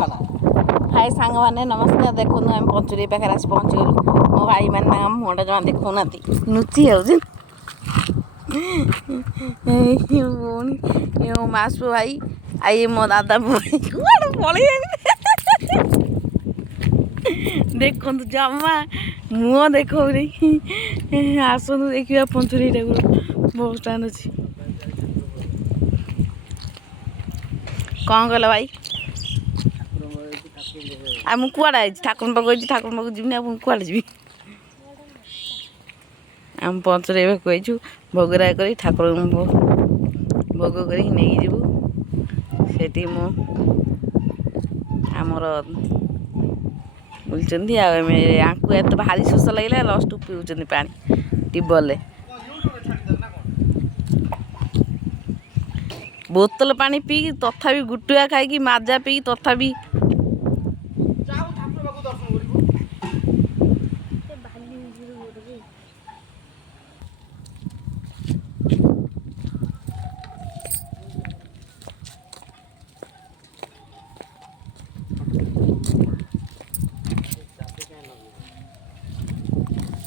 हाय सांग मैंने नमस्कार देखो आम पंचुरी पाखे आस पहुँचीगलु मो भाई मैंने मुहटा जमा देखा ना नुची जाऊँ मासु भाई आई मो दादा भाई पलि देखु जमा मुह देख आसतु देखा पंचुरी बस स्टाण अच्छी कौन कहल भाई आ मु कुआड़े आई ठाकुर पाक ठाकुर पाक जी कुआड़े जी आम पंचुरी कहू भोगराग कर ठाकुर भोग कर नहीं जीवु से आमर बुलूँ आपको एत भारी शोष लगे लस्ट पीऊँ पा ट्यूबवेल बोतल पानी पी तथापि गुटुआ खाई माजा पी तथापि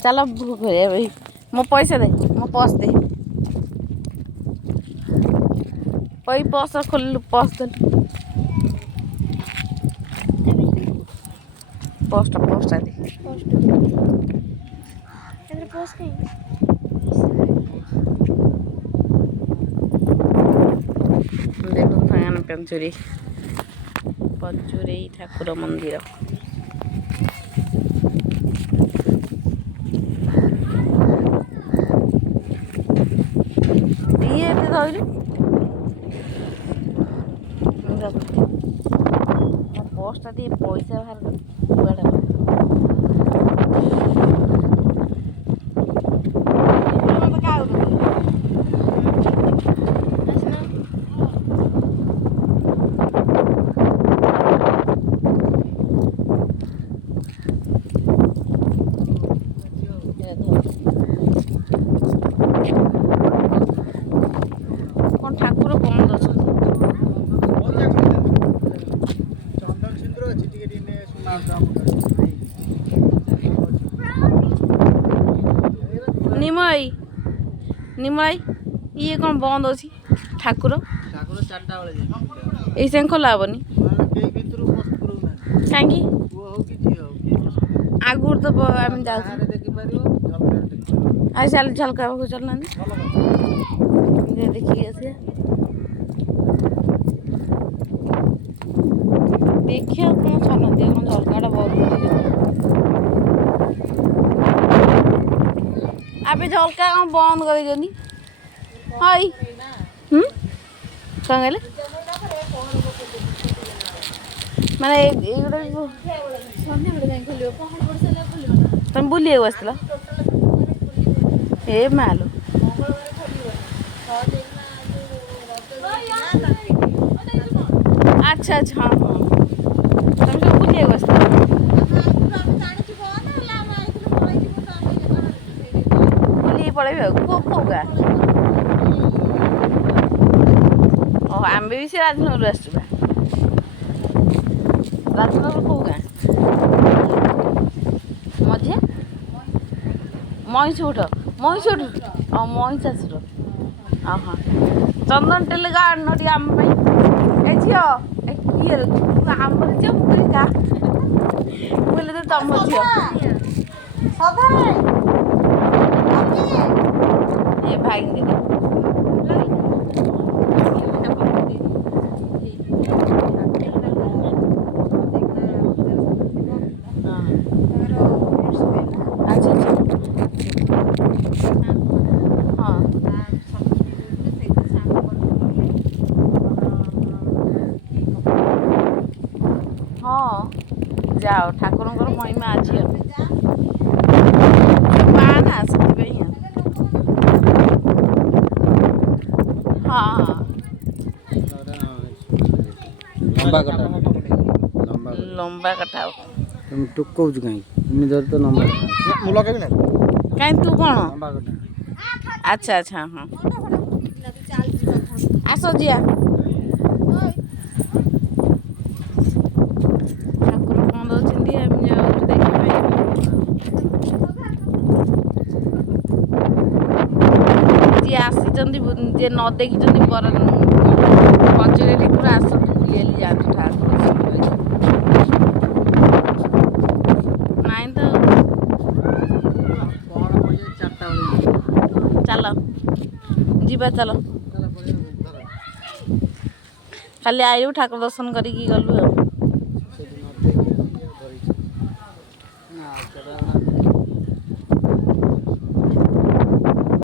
चल भाई मो पैसा दे मो पर्स दे कोई पर्स खोल पर्स दे पोस्ट दे देखो पंचुरी पंचुरी ठाकुर मंदिर पोस्ट दिए पैसा बाहर कुआड़े कौन ठाकुर बंद अच्छा निमई निमई ये कौन बंद अच्छी ठाकुर ये खोला हेनी कहीं आगुर तो आम जाऊँ आज चल झलका पाक चलना देखिए देखिए कौन छान कौन झलका बहुत आप झलका कौन बंद कर हई कौन कहले माने तुम बुले आसल ए मालो अच्छा अच्छा हाँ हाँ तुम सब बुले आसल बुले पड़े कोगा आम भी से राजनगर आसवा राजनगर कौ गाँ मझे महीसुठ महीशासुर हाँ चंदन टेल गाड़ी आम ए झी किए आम झी मुझे तुम झी ये भाई दीदी हाँ जाओ ठाकुर महिमा अच्छी पाना से हाँ लंबा कटा तुम टुकौच कहीं तो नंबर कहीं तू कौन अच्छा अच्छा हाँ आस जिया ଯିଏ ଆସିଛନ୍ତି ଯିଏ ନ ଦେଖିଛନ୍ତି ପଞ୍ଚରେ ଠାକୁର ଆସନ୍ତୁ ବୁଲି ହେଲି ଯାଆନ୍ତୁ ଠାକୁର ଦର୍ଶନ କରିକି। ନାଇଁ ତ ଚାଲ ଯିବା ଚାଲ ଖାଲି ଆଇବୁ ଠାକୁର ଦର୍ଶନ କରିକି ଗଲୁ ଆଉ।